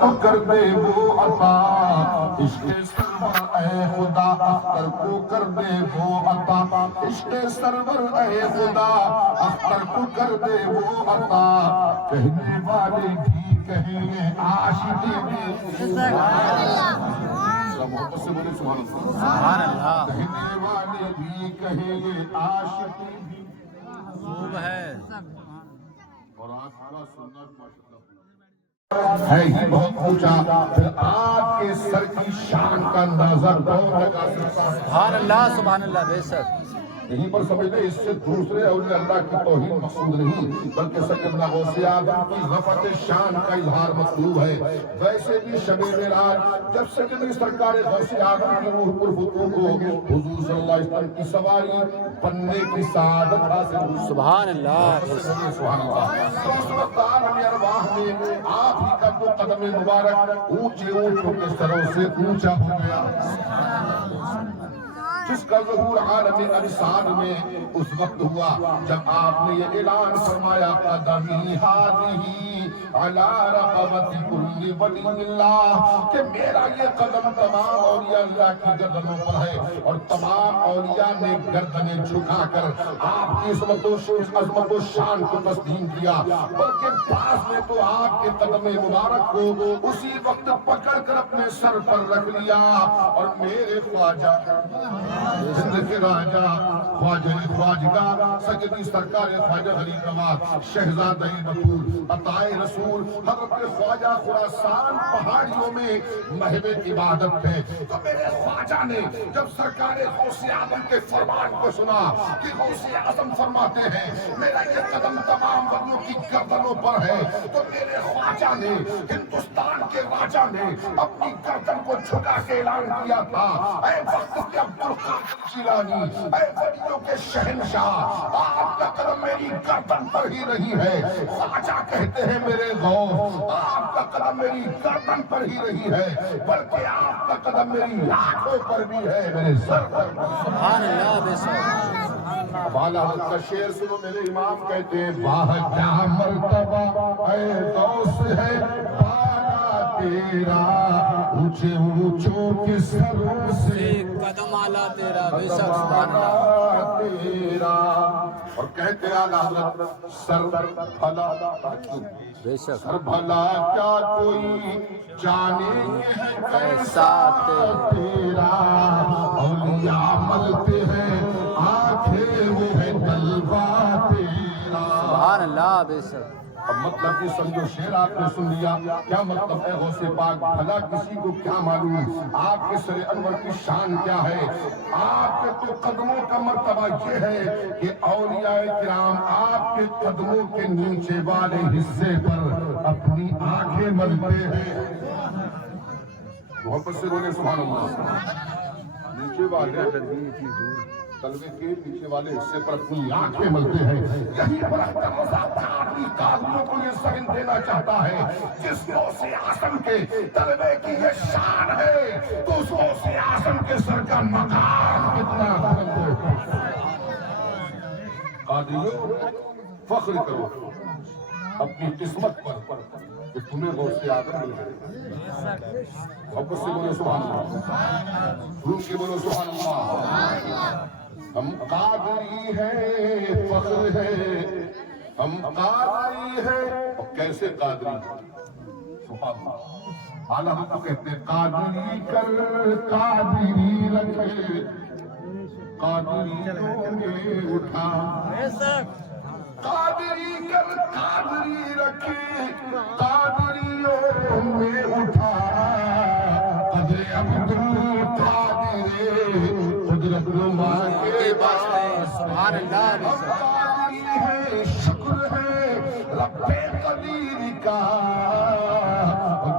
کو کر دے وہ عطا، عشق سرور اے خدا اختر کو کر دے وہ عطا، عشق سرور اے خدا اختر کو کر دے وہ عطا، کہنے والے بھی کہیں گے عاشقی بھی، محبت سے بولے سبحان اللہ، کہنے والے بھی کہیں گے عاشقی بھی خوب ہے اور آپ کا سنت ماشاءاللہ ہے ہی بہت اونچا، پھر آپ کے سر کی شان کا اندازہ کون لگا سکتا ہے؟ سبحان اللہ سبحان اللہ، بے شک یہیں پر سمجھ لیں، اس سے دوسرے اولیاء اللہ کی توحید مقصود نہیں، بلکہ سیدنا غوث اعظم کی رفعت شان کا اظہار مطلوب ہے۔ ویسے بھی شب معراج جب سیدنا سرکار غوث اعظم کی روح پر فتوح کو حضور صلی اللہ علیہ وسلم کی سواری بننے کی سعادت حاصل ہوئی، سبحان اللہ، سبحان اللہ، تو اس وقت عالم ارواح میں آپ ہی کا جو قدم مبارک اونچے اونچوں کے سروں سے اونچا ہو گیا، جس کا ظہور عالم اجساد میں اس وقت ہوا جب آپ نے یہ اعلان فرمایا قدمی ہذہ علی رقبۃ کل ولی اللہ، کہ میرا یہ قدم تمام اولیاء اللہ کی گردنوں پر ہے، اور تمام اولیاء نے گردنیں جھکا کر آپ کی عظمت و شان کو تسلیم کیا، بلکہ بعض نے تو آپ کے قدم مبارک کو اسی وقت پکڑ کر اپنے سر پر رکھ لیا، اور میرے خواجہ زندگی راجہ خواجگاہ سیدی سرکار خواجہ غریب نواز شہزادہ بطول عطائے رسول حضرت خواجہ خراسان پہاڑیوں میں محو عبادت تھے، تو میرے خواجہ نے جب سرکار غوث اعظم کے فرمان کو سنا کہ غوث اعظم فرماتے ہیں میرا یہ قدم تمام ولیوں کی گردنوں پر ہے، تو میرے خواجہ نے ہندوستان کے راجہ نے اپنی گردن کو جھکا کے اعلان کیا تھا، اے وقت کے عبدالقادر جیلانی، اے ولیوں کے شہنشاہ، آپ کا قدم میری گردن پر ہی نہیں ہے۔ خواجہ کہتے ہیں میرے غوث آپ کا قدم میری گردن پر ہی نہیں ہے، بلکہ آپ کا قدم میری آنکھوں پر بھی ہے، میرے سر پر۔ سبحان اللہ، بے شک بالا کا شعر سنو، میرے امام کہتے ہیں واہ کیا مرتبہ اے غوث ہے بالا تیرا، اونچے اونچوں کے سروں سے قدم آلہ تیرا، بے شک سبحان اللہ، تیرا، اور کہتے ہیں حضرت سر بھلا بے شک سر بھلا کیا کوئی جانے کیسا تیرا، اولیاء ملتے ہیں آنکھیں وہ ہے جلوہ تیرا۔ سبحان اللہ، بے شک اب مطلب یہ سمجھو، شعر آپ نے سن لیا، کیا مطلب ہے غوث پاک بھلا کسی کو کیا معلوم آپ کے سر انور کی شان کیا ہے؟ آپ کے تو قدموں کا مرتبہ یہ ہے کہ اولیاء کرام آپ کے قدموں کے نیچے والے حصے پر اپنی آنکھیں ملتے ہیں۔ محبت سے بولے سبحان اللہ، نیچے والے تلوے کے نیچے والے حصے پر اپنی آنکھیں ملتے ہیں۔ یہی پر اپنی قادریوں کو یہ سہن دینا چاہتا ہے، جس غوث اعظم کے تلوے کی یہ شان ہے تو اس غوث اعظم کے سر کا مقام کتنا بلند ہے۔ قادریوں فخر کرو اپنی قسمت پر کہ تمہیں غوث اعظم مل گئے۔ محبت سے بولو سبحان اللہ، روح سے بولو سبحان اللہ۔ ہم قادری ہیں، فخر ہے، ہم قادری ہیں، اور کیسے قادری؟ سبحان اللہ، اعلیٰ ہم کو کہتے ہیں قادری کر قادری رکھے، قادریوں میں اٹھا، قادری کر قادری رکھے، قادریوں میں اٹھا، قدر عبدالقادر قدرت نما کے واسطے، سبحان اللہ، قادری ہے، شکر ہے رب قدیر کا،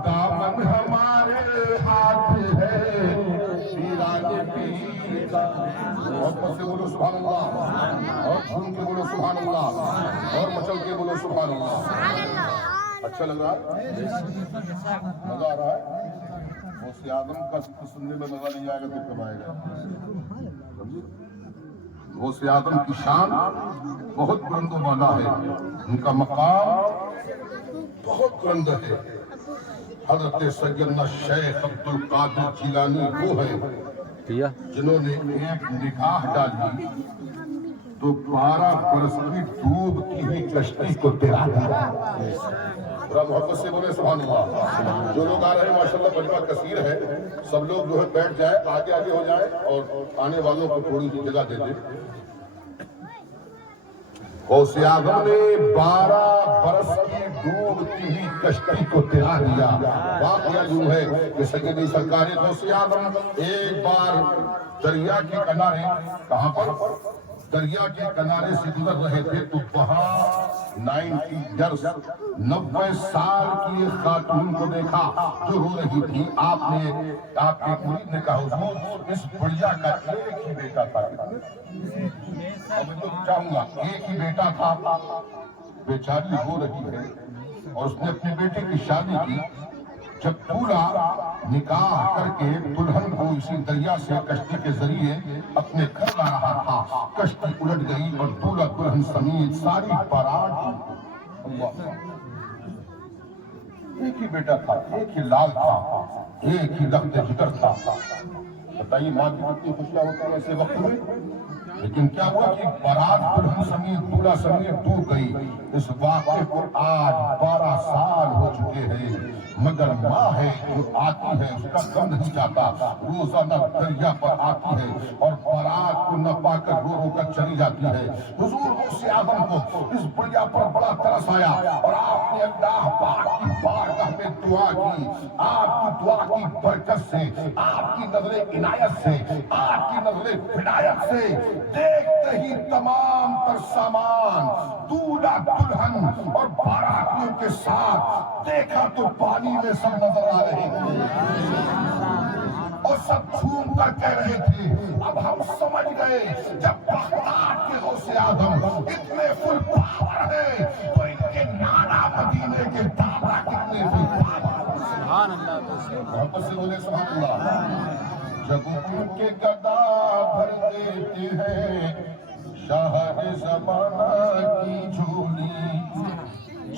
دامن ہمارے ہاتھ ہے پیران پیر کا۔ محبت سے بولو سبحان اللہ، اور سن کے بولو سبحان اللہ، اور مچل کے بولو سبحان اللہ۔ اچھا لگ رہا ہے؟ مزہ آ رہا ہے؟ غوث اعظم کا سننے میں مزہ نہیں آئے گا تو کب آئے گا؟ غوث اعظم کی شان بہت بلند و بالا ہے، ان کا مقام بہت بلند ہے، حضرت سیدنا شیخ عبد القادر جیلانی وہ ہے کیا جنہوں نے ایک نگاہ ڈالی تو 12 برس کی ڈوب کی ہوئی کشتی کو تیرا دیا. ذرا محبت سے بولے سبحان اللہ. جو لوگ آ رہے ہیں ماشاءاللہ مجمع کثیر ہے, سب لوگ جو ہے بیٹھ جائے, آگے آگے ہو جائے اور آنے والوں کو تھوڑی سی جگہ دے دیں. غوث اعظم نے 12 برس کی ڈوبتی ہوئی کشتی کو تیرا دیا. واقعہ یوں ہے کہ سیدی سرکار غوث اعظم ایک بار دریا کے کنارے, کہاں پر دریا کے کنارے سے گزر رہے تھے تو وہاں 90 سال کی ایک خاتون کو دیکھا جو رو رہی تھی. آپ کے مرید نے کہا حضور اس بڑھیا کا ایک ہی بیٹا تھا. میں تو چاہوں گا ایک ہی بیٹا تھا, بیچاری رو رہی ہے اور اس نے اپنے بیٹے کی شادی کی. جب پورا نکاح کر کے دلہن کو اسی دریا سے کشتی کے ذریعے اپنے گھر لا رہا تھا, کشتی الٹ گئی اور دولہا دلہن سمیت ساری بارات. ایک ہی بیٹا تھا, ایک ہی لال تھا, ایک ہی لخت جگر تھا. بتائیے ماں کی کتنی خوشیاں ہوتی ہیں ایسے وقت میں. لیکن کیا ہوا کہ بارات دلہن سمیت دولہا سمیت ڈوب گئی. اس واقعے کو آج 12 سال ہو چکے ہیں, مگر ماں ہے جو آتی ہے اس کا غم نہیں جاتا. روزانہ دریا پر آتی ہے اور بارات کو نہ پا کر رو رو کر چلی جاتی ہے. حضور غوث اعظم کو اس بڑیا پر بڑا ترس آیا اور آپ نے اللہ پاک کی بارگاہ میں دعا کی. آپ کی دعا کی برکت سے, آپ کی نظر عنایت سے, آپ کی نظر ہدایت سے دیکھتے ہی تمام تر سامان دولہا دلہن اور باراتیوں کے ساتھ دیکھا تو پانی میں سب نظر آ رہے تھے اور سب جھوم کر کہہ رہے تھے اب ہم سمجھ گئے جب بغداد کے غوث اعظم اتنے فل پاور ہیں تو ان کے نانا مدینے کے دادا کتنے فل پاور. سبحان اللہ. محبت سے بولے سبحان اللہ. جب ان کے گدا بھر دیتے ہیں شاہ زمانہ کی جھولی,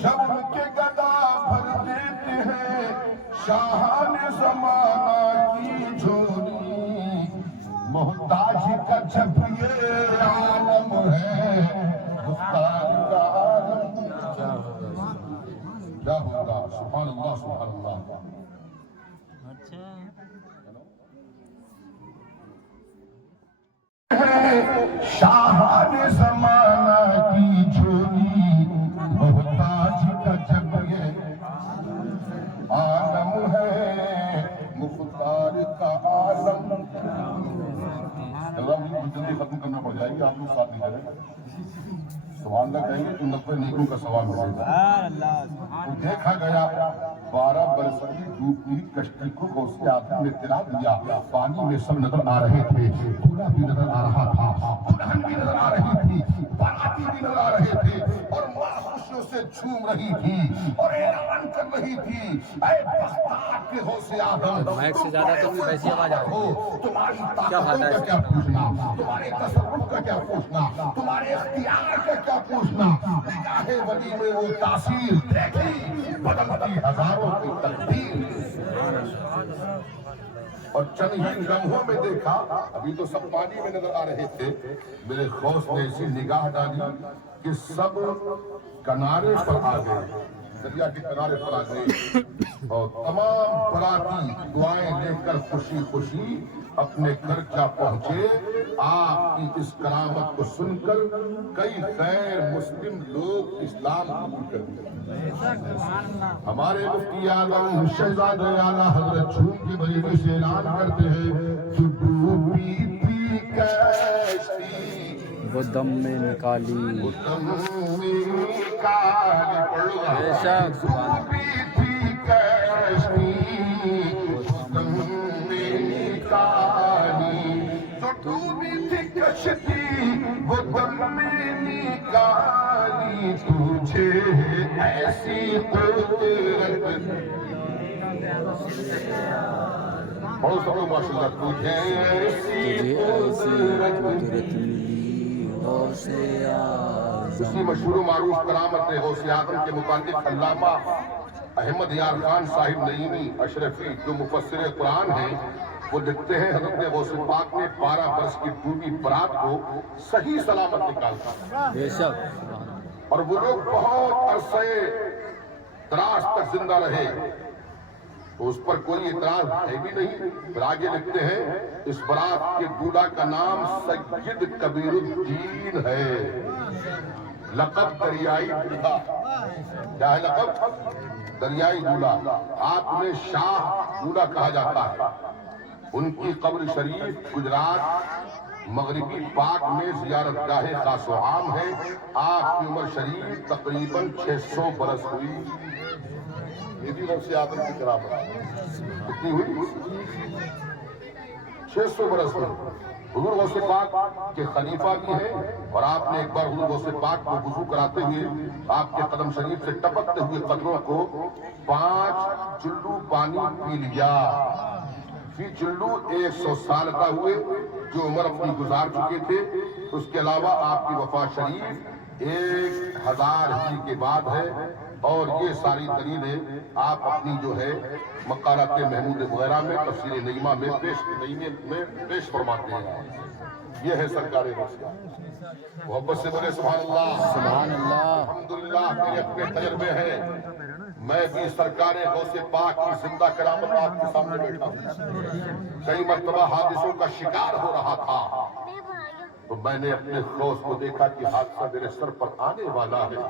جب ان کے گدا بھر دیتے ہیں شاہ زمانہ کی جھولی. محتاج کا جب یہ عالم ہے مختار کا عالم کیا ہوگا. سبحان اللہ سبحان اللہ. شاہان زمانہ کی جھولی, محتاج کا جب یہ عالم ہے مختار کا عالم. جلدی ختم کرنا پڑ جائے گی, آپ لوگ ساتھ نہیں کریں. سبحان اللہ کہیں گے تو 90 نیکوں کا سوال ملے گا. تو دیکھا گیا 12 برس کی ڈوبتی کشتی کو غوث اعظم نے تیرا دیا. پانی میں سب نظر آ رہے تھے, دولہا بھی نظر آ رہا تھا, دلہن بھی نظر آ رہی تھی, باراتی بھی نظر آ رہے تھے اور ماں خوشیوں سے جھوم رہی تھی اور اعلان کر رہی تھی اے بغداد کے غوث اعظم, مائک سے زیادہ تو بھی ویسی آواز آ رہی ہے. تمہاری طاقتوں کا کیا پوچھنا, تمہارے تصرف کا کیا پوچھنا, تمہارے اختیار کا کیا پوچھنا. نگاہ ولی میں وہ تاثیر دیکھی بدلتی ہزاروں کی تقدیر. اور چند ہی لمحوں میں دیکھا, ابھی تو سب پانی میں نظر آ رہے تھے, میرے غوث نے ایسی نگاہ ڈالی کہ سب کنارے پر آ گئے, دریا کے کنارے پر آ گئے اور تمام باراتی دعائیں لے کر خوشی خوشی اپنے گھر جا پہنچے. آپ کی اس کرامت کو سن کر کئی غیر مسلم لوگ اسلام قبول کر دیا. ہمارے مفتی اعظم شہزاد اعلیٰ حضرت جھوم کی بریلی سے اعلان کرتے ہیں کہ ڈوبی تھی کشتی وہ دم میں نکالی, وہ دم میں نکالی بے شک. ڈوبی تھی کشتی وہ دم میں نکالی, تو ڈوبی تھی کشتی وہ دم میں نکالی, تجھے ایسی قدرت بہت سب ماشاء اللہ, تجھے ایسی قدرت ملی غوث اعظم. اسی مشہور و معروف کرامت غوث اعظم کے متعلق علامہ احمد یار خان صاحب نعیمی اشرفی جو مفسر قرآن ہیں، وہ لکھتے ہیں حضرت غوث پاک نے 12 برس کی ڈوبی برات کو صحیح سلامت نکالا، بے شک اور وہ لوگ بہت عرصے دراز تک زندہ رہے، تو اس پر کوئی اعتراض ہے بھی نہیں۔ پھر آگے لکھتے ہیں اس برات کے دولہا کا نام سید کبیر الدین ہے، لقب دریائی دولہا۔ کیا ہے لقب؟ دریائی دولہا۔ آپ نے شاہ دولہا کہا جاتا ہے۔ ان کی قبر شریف گجرات مغربی پاک میں زیارت گاہ خاص و عام ہے۔ آپ کی عمر شریف تقریباً 600 برس ہوئی۔ یہ بھی غوث اعظم کی کرامت ہے۔ کتنی ہوئی؟ 600 برس ہوئی۔ حضور غوث پاک کے خلیفہ بھی ہیں، اور آپ نے ایک بار حضور غوث پاک کو وضو کراتے ہوئے آپ کے قدم شریف سے ٹپکتے ہوئے قدموں کو 5 چلو پانی پی لیا۔ فی چلو 100 سال کا ہوئے جو عمر اپنی گزار چکے تھے۔ اس کے علاوہ آپ کی وفات شریف 1000 ہجری کے بعد ہے، اور یہ ساری دلیلیں آپ اپنی جو ہے مقالات محمود وغیرہ میں تفسیر نعیمہ میں پیش فرماتے ہیں۔ یہ ہے سرکار غوثیہ۔ محبت سے بولے سبحان اللہ۔ سبحان اللہ۔ الحمدللہ میرے اپنے تجربے ہیں، میں بھی سرکار غوث پاک کی زندہ کرامت آپ کے سامنے بیٹھا ہوں۔ کئی مرتبہ حادثوں کا شکار ہو رہا تھا، تو میں نے اپنے غوث کو دیکھا کہ حادثہ میرے سر پر آنے والا ہے۔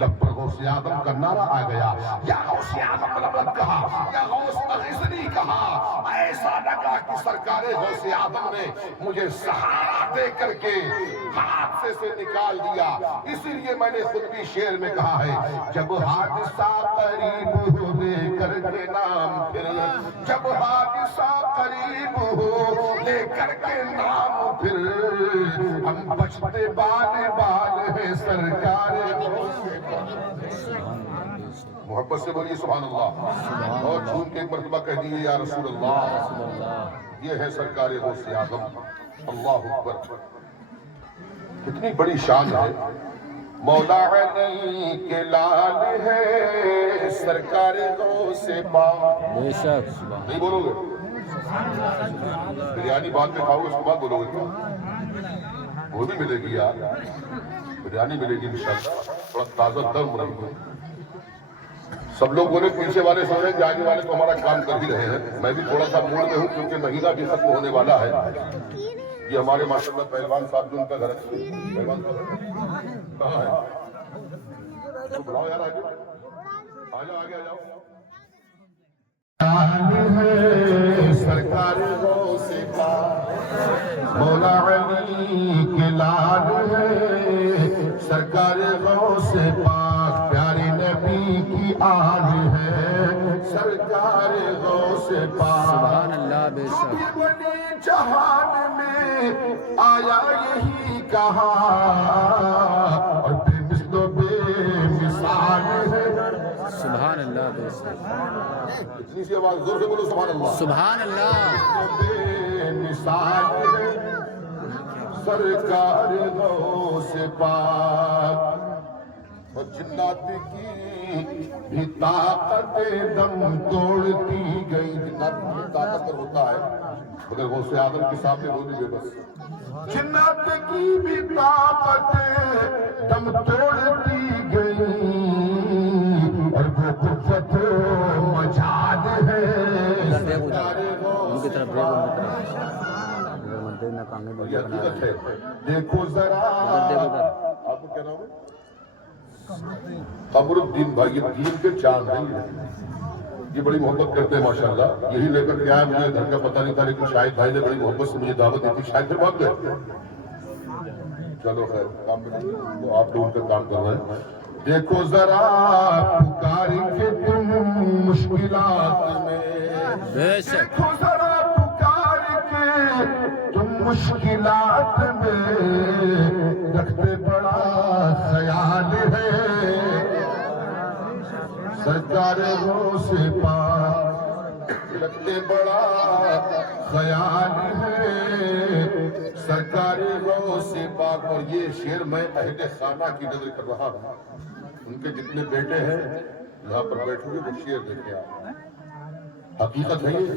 لب پر غوث اعظم کا نعرہ آ گیا، یا غوث اعظم لبت کہا، یا غوث اغثنی کہا۔ ایسا لگا کہ سرکار غوث اعظم نے مجھے سہارا دے کر کے حادثے سے نکال دیا۔ اسی لیے میں نے خود بھی شعر میں کہا ہے، جب حادثہ قریب ہو لے کر کے نام پھر، جب حادثہ قریب ہو لے کر کے نام پھر، ہم بچتے بال بال ہیں سرکار غوث پاک۔ محبت سے بولیے سبحان اللہ، اور جھوم کے ایک مرتبہ کہہ دیجیے یا رسول اللہ۔ یہ ہے سرکار غوث اعظم۔ اللہ اکبر، کتنی بڑی شان ہے۔ مولا علی کے لال ہے سرکار غوث پاک۔ بے شک سبحان نہیں بولو گے؟ بریانی بعد میں کھاؤ، اس کے بعد بولو گے؟ وہ بھی ملے گی یار، بریانی ملے گی انشاءاللہ، تھوڑا تازہ دم رہے گی۔ سب لوگ بولے پیچھے والے سو رہے ہیں کہ آگے والے تو ہمارا کام کر ہی رہے ہیں۔ میں بھی تھوڑا سا موڑ میں ہوں کیونکہ مہینہ بھی ختم ہونے والا ہے۔ یہ ہمارے ماشاءاللہ پہلوان صاحب جو ان کا گھر ہے، پہلوان صاحب کہاں ہے؟ تو بلاؤ یار، آگے آ جاؤ، آگے آ جاؤ۔ سرکار غوث پاک، مولا علی کے لال ہے سرکار غوث پاک، پیارے نبی کی آل ہے سرکار غوث پاک۔ سبحان اللہ، بے شک بنی جہان میں آیا یہی کہا، اور بے مثل و بے مثال ہے۔ سبحان اللہ، بے شک اتنی سی آواز زور سے بولو سبحان اللہ۔ سبحان اللہ۔ بے مثال ہے سرکار غوث پاک، اور جنات کی بھی طاقت دم توڑتی گئی۔ جنات کی طاقت پر ہوتا ہے، مگر غوث اعظم کے سامنے ہو نہیں بے بس۔ جنات کی بھی طاقت دم توڑتی گئی، اور وہ قوت مجال ہے سرکار غوث پاک۔ یہ حقیقت ہے، دیکھو ذرا۔ آپ کو کیا نام ہے؟ قمر الدین بھائی، یہ دین کے چاند ہیں، یہ بڑی محبت کرتے ہیں ماشاءاللہ۔ یہی لے کر کے آیا، مجھے گھر کا پتہ نہیں تھا، لیکن شاہد بھائی نے بڑی محبت سے مجھے دعوت دی تھی۔ شاہد پھر بھاگ گئے، چلو خیر، کام میں آپ لوگ ان کا کام کر رہے ہیں۔ دیکھو ذرا پکار کے تم مشکلات میں، بے شک دیکھو ذرا پکار کے تم مشکلات میں، رکھتے بڑا خیال ہے سرکار غوث پاک، رکھتے بڑا خیال ہے سرکار غوث پاک۔ اور یہ شعر میں اہل خانہ کی نظر کر رہا ہوں، ان کے جتنے بیٹے ہیں یہاں پر بیٹھو گے وہ شعر دیکھیں آپ. حقیقت ہے یہ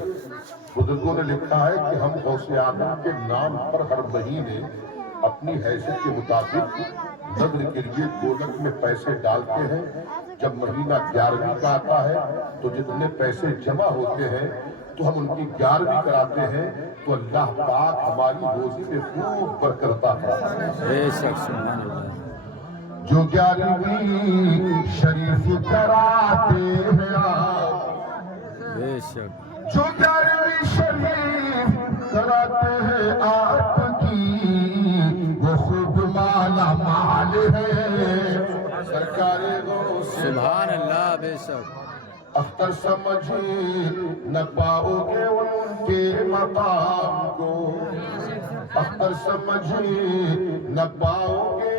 بزرگوں نے لکھا ہے کہ ہم غوث اعظم کے نام پر ہر مہینے اپنی حیثیت کے مطابق نذر کے لیے گولک میں پیسے ڈالتے ہیں. جب مہینہ 11ویں کا آتا ہے تو جتنے پیسے جمع ہوتے ہیں تو ہم ان کی 11ویں کراتے ہیں تو اللہ پاک ہماری روزی میں خوب برکت عطا کرتا ہے. جو 11ویں شریف کراتے ہیں آپ، جو 11ویں شریف کراتے ہیں آپ کی، وہ خود مالا مال ہے. سرکار غوث سبحان اللہ. بے شک اختر سمجھ نہ پاؤ گے ان کے مقام کو، اختر سمجھ نہ پاؤ گے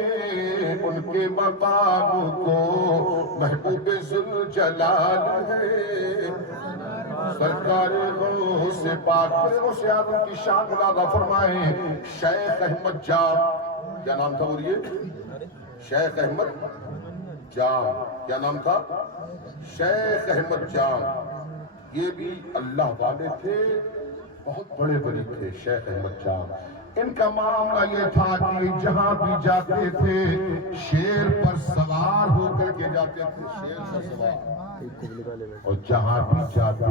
ان کے مقام کو، محبوب ذوالجلال ہے. سرکار غوث پاک غوث اعظم کی شان ملادہ فرمائیں. شیخ احمد جام، کیا نام تھا اور یہ شیخ احمد جام، کیا نام تھا؟ شیخ احمد جام. یہ بھی اللہ والے تھے، بہت بڑے ولی تھے شیخ احمد جام. ان کا معاملہ یہ تھا کہ جہاں بھی جاتے تھے شیر پر سوار ہو کر کے جاتے تھے، شیر پر سوار، اور جہاں بھی جاتے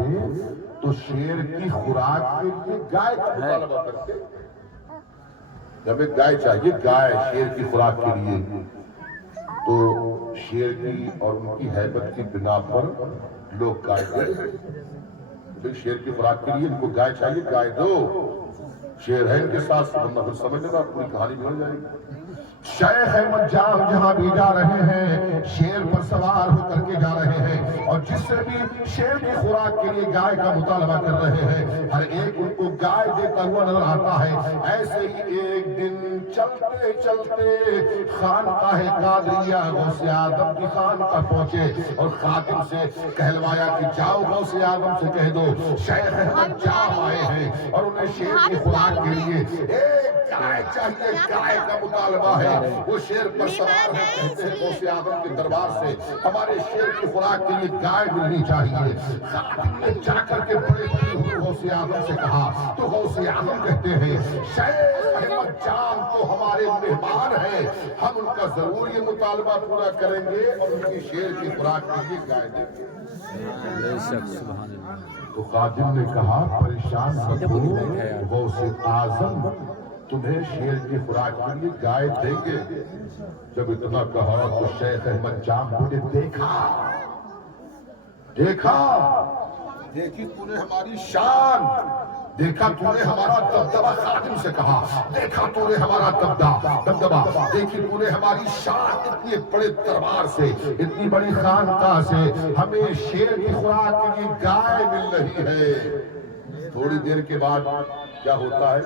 تو شیر کی خوراک کے لیے گائے کا مطالبہ کرتے. جب ایک گائے چاہیے، گائے شیر کی خوراک کے لیے، تو شیر کی اور ان کی ہیبت کی بنا پر لوگ گائے دے. شیر کی خوراک کے لیے ان کو گائے چاہیے، گائے دو. شیر ہے ان کے ساتھ، سمجھ لینا پوری کہانی بن جائے گی. شیخ احمد جام جہاں بھی جا رہے ہیں شیر پر سوار ہو کر کے جا رہے ہیں، اور جس سے بھی شیر کی خوراک کے لیے گائے کا مطالبہ کر رہے ہیں ہر ایک ان کو گائے دیتا ہوا نظر آتا ہے. ایسے ہی ایک دن چلتے چلتے خانقاہ قادریہ غوث اعظم کی خانقاہ پہنچے اور خادم سے کہلوایا کہ جاؤ غوث اعظم سے کہہ دو شیخ احمد جام آئے ہیں اور انہیں شیر کی خوراک کے لیے ایک گائے چاہیے، گائے کا مطالبہ ہے. وہ شیر پر سوار ہے، کہتے ہیں غوث اعظم کے دربار سے ہمارے شیر کی خوراک کے لیے گائے ملنی چاہیے. خادم نے جا کر کے بڑے غوث اعظم سے کہا تو غوث اعظم کہتے ہیں شیخ احمد جام تو ہمارے مہمان ہیں، ہم ان کا ضرور یہ مطالبہ پورا کریں گے اور ان کی شیر کی خوراک کے لیے گائے دیں گے. تو خادم نے کہا پریشان مت ہو، غوث اعظم تمہیں شیر کی خوراک کے لیے گائے دیں گے. جب اتنا کہا تو شیخ احمد جام نے دیکھا دیکھی تو نے ہماری شان، دیکھا تو نے ہمارا دبدبہ. خادم سے کہا دیکھا تو نے ہمارا دبدبہ، دیکھی تو نے ہماری شان. اتنے بڑے دربار سے، اتنی بڑی خانقاہ سے ہمیں شیر کی خوراک کے لیے گائے مل رہی ہے. تھوڑی دیر کے بعد کیا ہوتا ہے،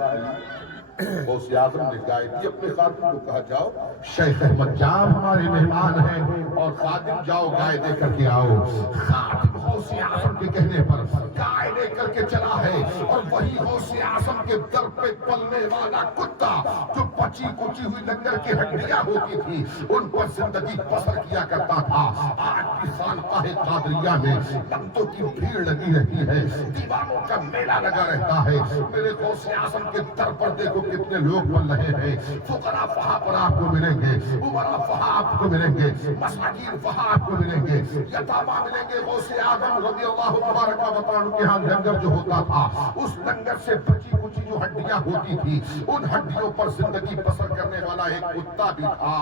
غوث اعظم نے گائے دی. اپنے خادم کو کہا جاؤ شیخ احمد جام ہمارے مہمان ہیں اور خادم جاؤ گائے دے کر کے آؤ. خادم غوث اعظم کے کہنے پر گائے لے کر کے چلا ہے اور وہی غوث اعظم کے در پہ پلنے والا کتا جو پچی کچی ہوئی لنگر کی ہڈیاں ہوتی تھی ان پر زندگی بسر کیا کرتا تھا. آج بھی خانقاہ قادریہ میں بندوں کی بھیڑ لگی رہتی ہے، دیوانوں کا میلہ لگا رہتا ہے. میرے غوث اعظم کے در پر دیکھو کتنے لوگ بن رہے ہیں. فقراء وہاں پر آپ کو ملیں گے، عمراء وہاں آپ کو ملیں گے، مساکین وہاں آپ کو ملیں گے، یتامہ ملیں گے. غوث اعظم رضی اللہ تبارک و تعالی کے ہاں لنگر جو ہوتا تھا اس لنگر سے بچی کچی جو ہڈیاں ہوتی تھی ان ہڈیوں پر زندگی بسر کرنے والا ایک کتا بھی تھا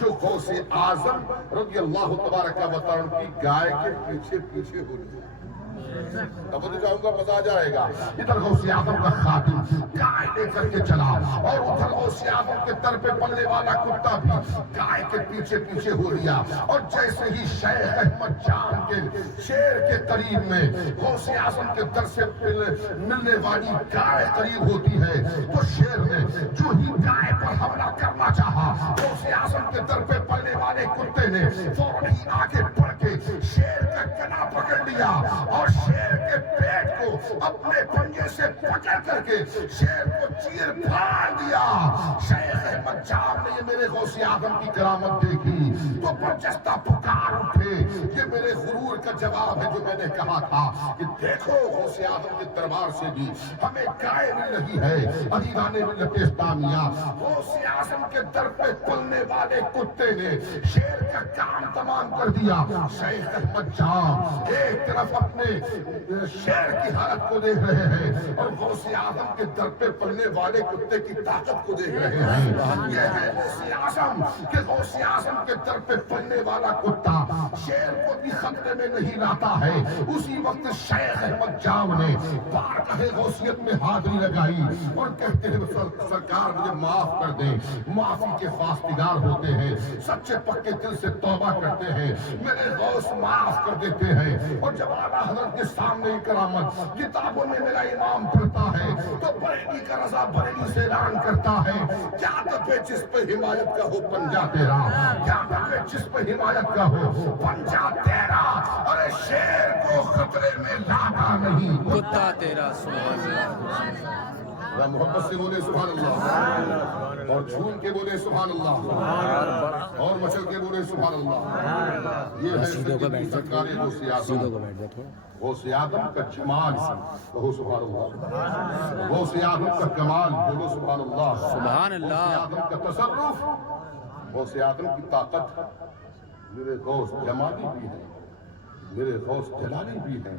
جو غوث اعظم رضی اللہ تبارک و تعالی کی گائے کے پیچھے پیچھے ہو رہی ہے. اب تو جاؤں گا مزہ آ جائے گا. ادھر غوث اعظم کا خادم گائے لے کر کے چلا اور ادھر غوث اعظم کے در پہ پلنے والا کتا بھی گائے کے پیچھے پیچھے ہو لیا. اور جیسے ہی شیخ احمد جام کے شیر کے قریب میں غوث اعظم کے در سے ملنے والی گائے قریب ہوتی ہے تو شیر نے جو ہی گائے پر حملہ کرنا چاہا غوث اعظم کے در پہ پلنے والے کتے نے فوراً ہی آگے بڑھ کے شیر کا گلا پکڑ لیا اور شیر کے پیٹ کو اپنے پنجے سے پکڑ کر کے شیر کو چیر پھاڑ دیا۔ شیخ احمد جام نے یہ میرے غوث اعظم کی کرامت دیکھی تو برجستہ پکار اٹھے۔ یہ میرے غرور کا جواب ہے جو میں نے کہا تھا کہ دیکھو غوث اعظم کے دربار سے بھی ہمیں گائے مل رہی ہے۔ عزیزان ملت اسلامیہ، غوث اعظم کے در پہ پلنے والے کتے نے شیر کا کام تمام کر دیا۔ شیخ احمد جام ایک طرف اپنے شیر کی حالت کو دیکھ رہے ہیں اور غوث اعظم کے در پہ پلنے والے کتے کی طاقت کو دیکھ رہے ہیں۔ یہ ہے غوث اعظم کہ غوث اعظم کے در پہ پلنے والا کتا شیر کو بھی خطرے میں نہیں لاتا ہے۔ اسی وقت شیخ احمد جام نے بارگاہ غوثیت میں حاضری لگائی اور کہتے ہیں سرکار مجھے معاف کر دیں۔ معافی کے خواستگار ہوتے ہیں، سچے پکے دل سے توبہ کرتے ہیں، میرے غوث معاف کر دیتے ہیں۔ اور جب اعلیٰ حضرت کے سامنے یہ کرامت کتابوں میں میرا امام پڑھتا ہے تو بریلی کا رضا بریلی سے اعلان کرتا ہے، کیا دفے جس پہ حمایت کا ہو پنجا تیرا، کیا دفے جس پہ حمایت کا ہو پنجا تیرا۔ ارے شیر کو خطرے میں لاتا نہیں، کتا تیرا سبحان اللہ۔ محبت سے بولے سبحان اللہ، اور جھوم کے بولے سبحان اللہ، اور مچل کے بولے سبحان اللہ۔ یہ ہے سرکار غوث اعظم، غوث اعظم کا جمال، کہو سبحان اللہ۔ غوث اعظم کا کمال، بولو سبحان اللہ۔ سبحان اللہ۔ غوث اعظم کا تصرف، غوث اعظم کی طاقت۔ میرے غوث جمالی بھی ہیں، میرے غوث جلالی بھی ہیں۔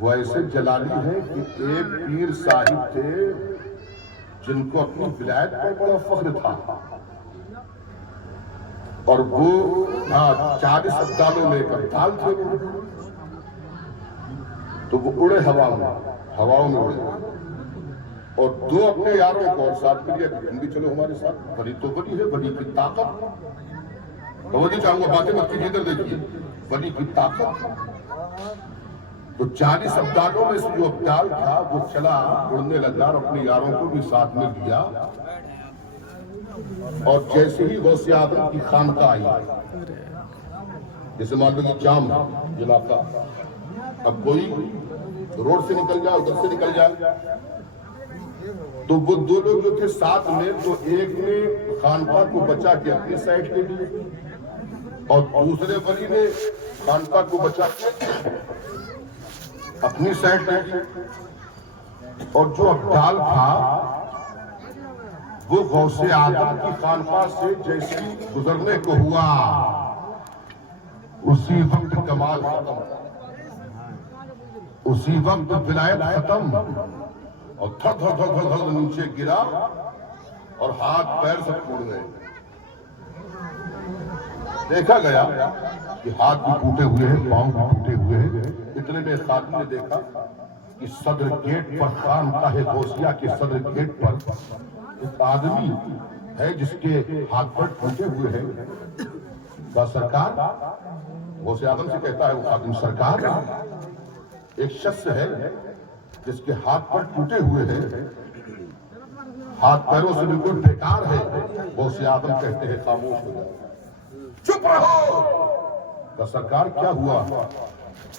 وہ ایسے جلالی ہیں کہ ایک پیر صاحب تھے جن کو اپنی ولایت پر بڑا فخر تھا، اور وہ 40 ابدالوں میں ایک ابدال تھے، تو وہ اڑے ہواؤں میں اڑے، اور 2 اپنے یاروں کو اور ساتھ میں لیا کہ تم بھی چلو ہمارے ساتھ، بڑی تو بڑی ہے، بڑی کی طاقت۔ توجہ چاہوں گا، باتیں مت کیجیے، ادھر دیکھیے، بڑی کی طاقت۔ تو 40 ابدالوں میں سے جو ابدال تھا وہ چلا، اڑنے لگا اور اپنے یاروں کو بھی ساتھ میں لیا، اور جیسے ہی غوث اعظم کی خانقاہ آئی، جیسے مان لو کہ جام علاقہ، اب کوئی روڈ سے نکل جائے، ادھر سے نکل جائے، تو وہ 2 لوگ جو تھے ساتھ میں، تو ایک نے خانقاہ کو بچا کے اپنی سائڈ کے لیے، اور دوسرے ولی نے خانقاہ کو بچا کے اپنی سائڈ پہ، اور جو ابدال تھا وہ غوث اعظم کی خانقاہ سے جیسے گزرنے کو ہوا، اسی وقت کمال ختم، اسی وقت ولایت ختم، اور دھڑ دھڑ دھڑ دھڑ دھڑ نیچے گرا اور ہاتھ پیر سب ٹوٹ گئے۔ دیکھا گیا کہ ہاتھ بھی ٹوٹے ہوئے ہیں، پاؤں بھی ٹوٹے ہوئے ہیں۔ اتنے میں خادم نے دیکھا کہ صدر گیٹ پر، خانقاہ غوثیہ کے صدر گیٹ پر ایک آدمی ہے جس کے ہاتھ پر ٹوٹے ہوئے ہیں۔ کہا سرکار، غوث اعظم سے کہتا ہے وہ خادم، سرکار ایک شخص ہے جس کے ہاتھ پر ٹوٹے ہوئے ہیں، ہاتھ پیروں سے بالکل بیکار ہے۔ غوث اعظم کہتے ہیں خاموش ہو جاؤ، چپ رہو۔ کہا سرکار کیا ہوا؟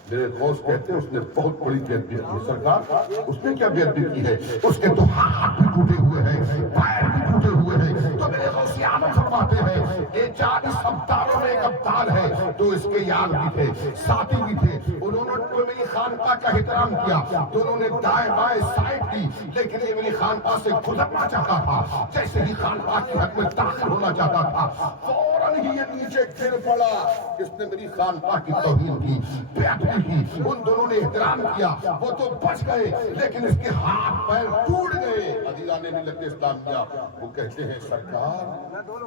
میرے غوث کہتے ہیں اس نے بہت بڑی بے ادبی کی ہے۔ سرکار اس نے کیا بے ادبی کی ہے؟ اس کے تو ہاتھ بھی ٹوٹے ہوئے ہیں، پیر بھی ٹوٹے ہوئے ہیں۔ تو میرے غوث اعظم فرماتے ہیں یہ 40 ابدالوں میں ایک ابدال ہے، تو اس کے یار بھی تھے، ساتھی بھی تھے، انہوں نے تو میری خانقاہ کا احترام کیا، تو انہوں نے دائیں بائیں سائڈ دی، لیکن یہ میری خانقاہ سے گزرنا چاہتا تھا۔ جیسے ہی خانقاہ کی حد میں داخل ہونا چاہتا تھا، فوراً ہی یہ نیچے گر پڑا۔ جس نے میری خانقاہ کی توہین کی، بے ادبی کی، ان دونوں نے احترام کیا، وہ تو بچ گئے لیکن اس کے ہاتھ پیر ٹوٹ گئے۔ عزیزان ملت اسلامیہ، وہ کہتے ہیں سرکار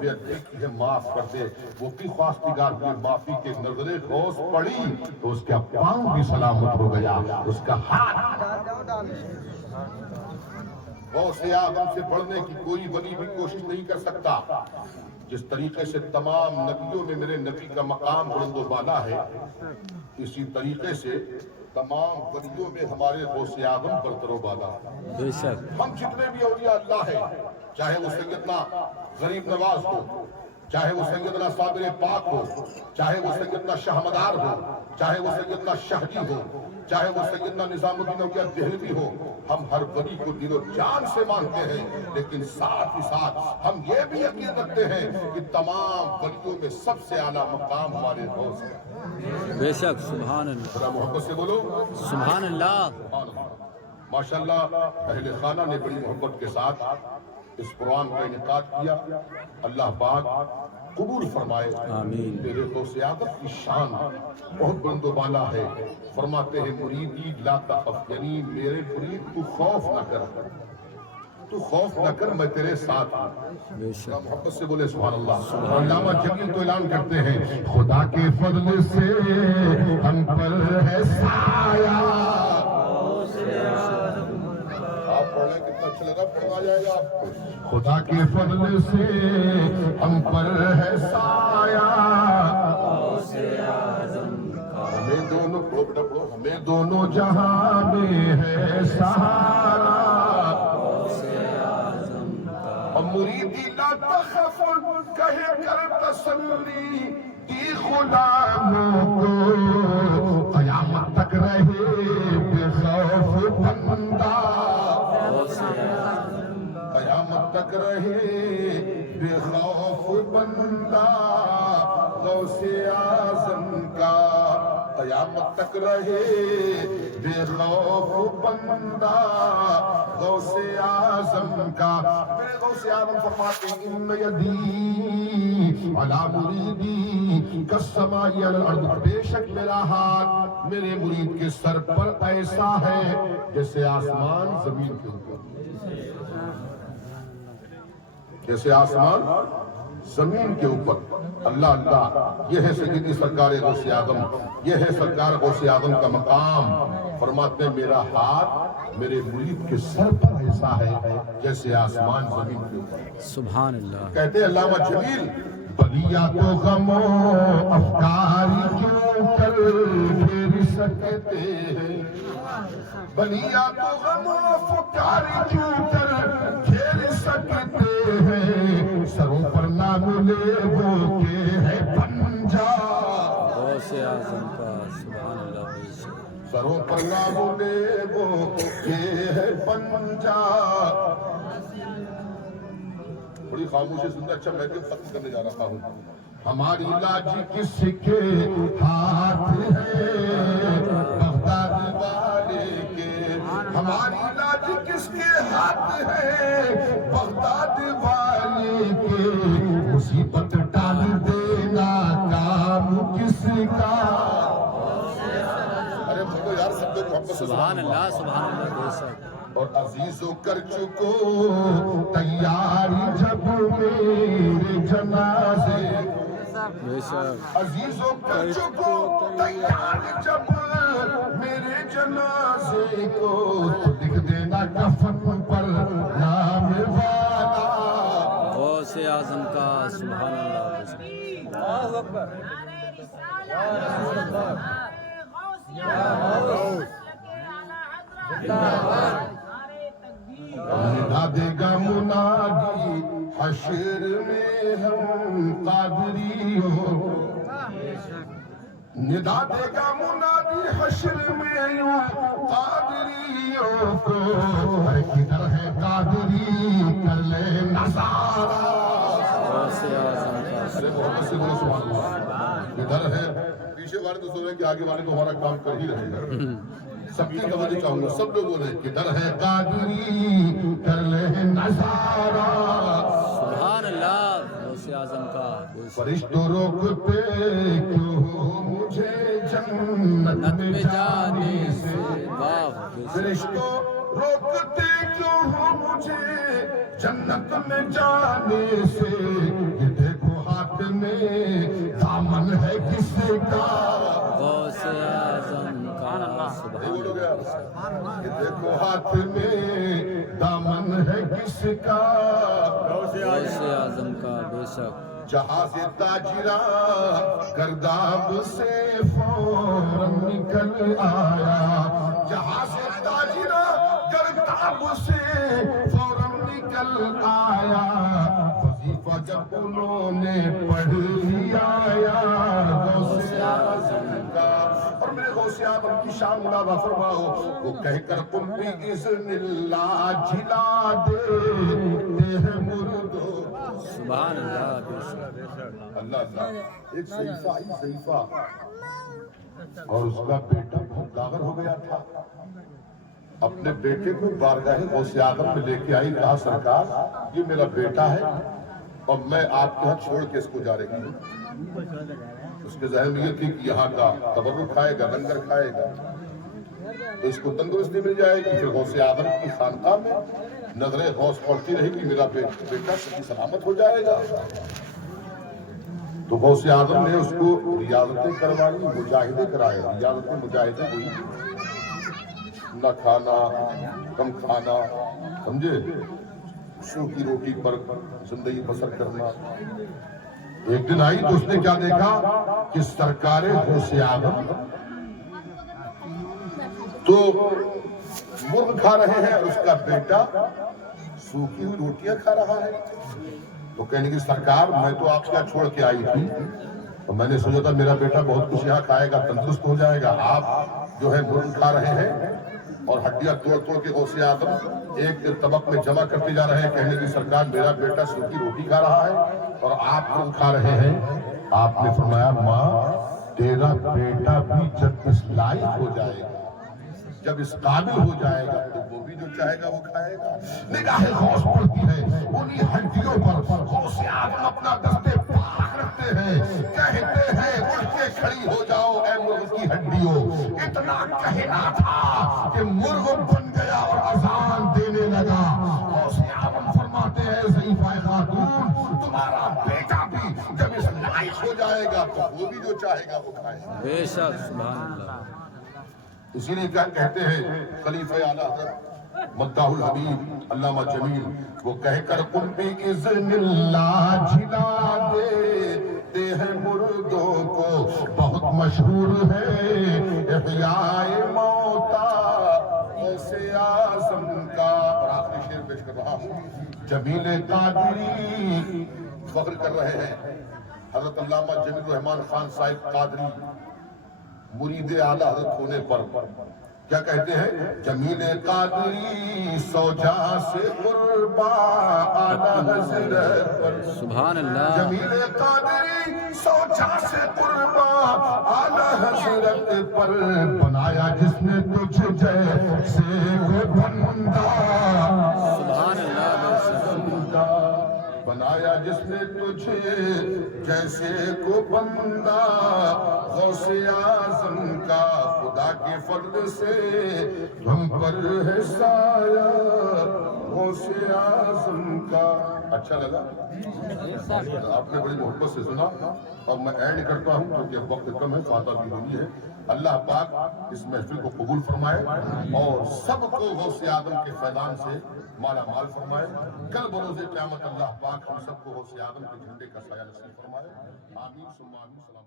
بے ادبی کی ہے، معاف کر دے۔ وہ بھی خواستگار ہوئے معافی کے، نظر غوث پڑی تو اس کا پاؤں بھی سلامت ہو گیا، اس کا ہاتھ۔ غوث اعظم سے بڑھنے کی کوئی ولی بھی کوشش نہیں کر سکتا۔ جس طریقے سے تمام نبیوں میں میرے نبی کا مقام بلند و بالا ہے، اسی طریقے سے تمام ولیوں میں ہمارے غوث اعظم برتر و بالا ہے۔ ہم جتنے بھی اولیاء اللہ ہیں، چاہے وہ سیدنا غریب نواز ہو، چاہے وہ سیدنا صابر پاک ہو، چاہے وہ سیدنا شہمدار ہو، چاہے وہ سیدنا شہجی ہو، چاہے وہ سیدنا نظام الدین اولیاء دہلوی ہو، ہم ہر ولی کو دل و جان سے مانتے ہیں، لیکن ساتھ ہی ساتھ ہم یہ بھی یقین رکھتے ہیں کہ تمام ولیوں میں سب سے اعلیٰ مقام ہمارے غوث ہے۔ بے شک، سبحان اللہ، ذرا محبت سے بولو سبحان اللہ۔ ماشاءاللہ اہل خانہ نے بڑی محبت کے ساتھ اس قرآن کا انعقاد کیا، اللہ پاک قبول فرمائے۔ آمین۔ میرے غوث اعظم کی شان بہت بلند و بالا ہے، فرماتے ہیں مریدی لا تخف، یعنی میرے مرید تو خوف نہ کر، تو خوف نہ کر، میں تیرے ساتھ ہوں۔ بے شک، محبت سے بولے سبحان اللہ۔ علامہ جمیل تو اعلان کرتے ہیں، خدا کے فضل سے ہم پر ہے سایہ۔ آپ پڑھ لیں کتنا اچھا لگا، پڑھا جائے گا آپ کو۔ خدا کے فضل سے ہم پر ہے سایہ، ہمیں دونوں ہمیں دونوں جہاں میں ہے سہارا، اور مریدی لا تخف کہے کر تسلی دی غلاموں کو، قیامت تک رہے بے خوف بندہ، قیامت تک رہے بے خوف بندہ غوث اعظم کا، قیامت تک رہے بے خوف بندہ غوث اعظم کا۔ میرے غوث اعظم فرماتے ہیں ان یدی علی مریدی کالسماء علی الارض، بے شک میرا ہاتھ میرے مرید کے سر پر ایسا ہے جیسے آسمان زمین کے اوپر، جیسے آسمان زمین کے اوپر۔ اللہ اللہ، یہ ہے سیدی سرکار غوث اعظم، یہ ہے سرکار غوث اعظم کا مقام۔ فرماتے ہیں میرا ہاتھ میرے مرید کے سر پر ایسا ہے جیسے آسمان زمین کے اوپر۔ سبحان اللہ۔ کہتے ہیں علامہ جمیل، بلیات و غم و افکاری کیوں کر پھر سکتے ہیں، بلیات و غم و افکاری کیوں کر پھر سکتے ہیں، سروں پر نام لے وہ کے ہے پنجا، غوث اعظم کا سبحان اللہ، بے شک، سروں پر نام لے وہ کے ہے پنجا۔ بڑی خاموشی سننا، اچھا میں بھی ختم کرنے جا رہا ہوں۔ ہماری لاج کس کے ہاتھ ہے بغداد والے کے، ہماری لاج کس کے ہاتھ ہے بغداد والے کے، مصیبت ڈال دینا کام کس کا۔ ارے بولو یار سب لوگ محبت سے سبحان اللہ، سبحان اللہ، بے شک۔ اور عزیزوں کر چکو تیاری جب میرے جنازے، بے شک، عزیزوں کر چکو تیاری جب میرے جنازے کو، لکھ دینا کفن پر نام والا، غوث اعظم کا سبحان اللہ، بے شک۔ اللہ اکبر، ندا دے گا منادی حشر میں ہم قادریوں، ندا دے گا منادی حشر میں یوں قادریوں کو، ہر کدھر ہے قادری کر لے نظارہ، غوث اعظم کا ارے محمد سے بولو سبحان اللہ۔ ادھر ہے، پیچھے والے تو سوچیں کہ آگے والے تو ہمارا کام کر ہی رہے گا، سب کی توجہ چاہوں گا، سب لوگ بولے کدھر ہے قادری کر لے نظارہ، سبحان اللہ، غوث اعظم کا بے شک۔ فرشتوں روکتے کیوں ہو مجھے جنت میں جانے سے، واہ، بے شک۔ فرشتوں روکتے کیوں ہو مجھے جنت میں جانے سے، یہ دیکھو ہاتھ میں دامن ہے کس کا، غوث اعظم کا سبحان اللہ، یہ دیکھو ہاتھ میں دامن ہے کس کا، غوث اعظم کا بے شک۔ جہاز تاجرہ گرداب سے فوراً نکل آیا، جہاز تاجرہ گرداب سے فوراً نکل آیا، وظیفہ اور جب انہوں نے پڑھ لیا یا غوث اعظم کا، اور میرے غوث اعظم کی شان ملاحظہ فرماؤ، وہ کہہ کر تم بھی اذن اللہ جھلا دیتے ہیں مردوں۔ سبحان اللہ، بے اللہ اللہ، ایک صحیفہ آئی صحیفہ، اور اس کا بیٹا بہت لاغر ہو گیا تھا، اپنے بیٹے کو بارگاہ غوث اعظم میں لے کے آئی، کہا سرکار یہ میرا بیٹا ہے اور میں آپ کے ہاں چھوڑ کے اس کو جا رہی ہوں۔ اس کے ذہن میں یہ تھی کہ یہاں کا تبرک کھائے گا، لنگر کھائے گا تو اس کو تندرستی مل جائے گی، پھر غوث اعظم کی خانقاہ میں نظر غوث پڑتی رہے گی، میرا بیٹا صحیح سلامت ہو جائے گا۔ تو غوث اعظم نے اس کو ریاضتیں کروائی، مجاہدے کرائے، ریاضتیں مجاہدے ہوئی، نہ کھانا، کم کھانا، سمجھے، سوکھی روٹی پر زندگی بسر کرنا۔ ایک دن آئی تو اس نے کیا دیکھا کہ سرکار غوث اعظم تو مرغ کھا رہے ہیں اور اس کا بیٹا سوکھی ہوئی روٹیاں کھا رہا ہے۔ تو کہنے کی سرکار میں تو آپ سے چھوڑ کے آئی تھی تو میں نے سوچا تھا میرا بیٹا بہت کچھ یہاں کھائے گا، تندرست ہو جائے گا، آپ جو ہے مرغ کھا رہے ہیں اور ہڈیاں توڑ توڑ کے غوث اعظم ایک طبق میں جمع کرتے جا رہے ہیں۔ کہنے کی سرکار میرا بیٹا سوکھی روٹی کھا رہا ہے اور آپ مرغ کھا رہے ہیں۔ آپ نے فرمایا ماں تیرا بیٹا بھی جب اس لائق ہو جائے گا، جب اس قابل ہو جائے گا تو وہ بھی جو چاہے گا وہ کھائے گا۔ نگاہ غوث پڑتی ہے انہی ہڈیوں پر، غوث اعظم اپنا دستے پاک رکھتے ہیں، کہتے ہیں اٹھ کے کھڑی ہو جاؤ اے مرغ کی ہڈیوں۔ اتنا کہنا تھا کہ مرغ بن گیا اور اذان دینے لگا۔ غوث اعظم فرماتے ہیں ضعیفہ خاتون تمہارا بیٹا بھی جب اس لائق ہو جائے گا تو وہ بھی جو چاہے گا وہ کھائے گا۔ بے شک، سبحان اللہ۔ اسی لیے کیا کہتے ہیں خلیفہ اعلیٰ حضرت مداح الحبیب علامہ جمیل، وہ کہہ کر تم بھی اذن اللہ جھلا دیتے ہیں مردوں کو، بہت مشہور ہے احیاء موتا غوث اعظم کا۔ اور آخری شعر پیش کر رہا ہوں، جمیل قادری فخر کر رہے ہیں حضرت علامہ جمیل الرحمن خان صاحب قادری مرید اعلیٰ حضرت ہونے پر کیا کہتے ہیں، جمیل قادری سوجا سے قربا اعلیٰ حضرت پر، سبحان اللہ۔ جمیل قادری سوجا سے قربا اعلیٰ حضرت پر، بنایا جس نے تجھ جیسے کو بندہ، سبحان اللہ، بے شک۔ بنایا جس نے تجھے جیسے کو بندہ، غوث اعظم کا خدا کے فضل سے ہم پر ہے سایہ، غوث اعظم کا۔ اچھا لگا؟ آپ نے بڑی محبت سے سنا، اور میں اینڈ کرتا ہوں کیونکہ وقت کم ہے، فاتحہ بھی ہونی ہے۔ اللہ پاک اس محفل کو قبول فرمائے اور سب کو غوث اعظم کے فیضان سے مالا مال فرمائے۔ کل بروز قیامت اللہ پاک ہم سب کو غوث اعظم کے جھنڈے کا سایہ نصیب فرمائے۔ آمین ثم آمین۔ سلام۔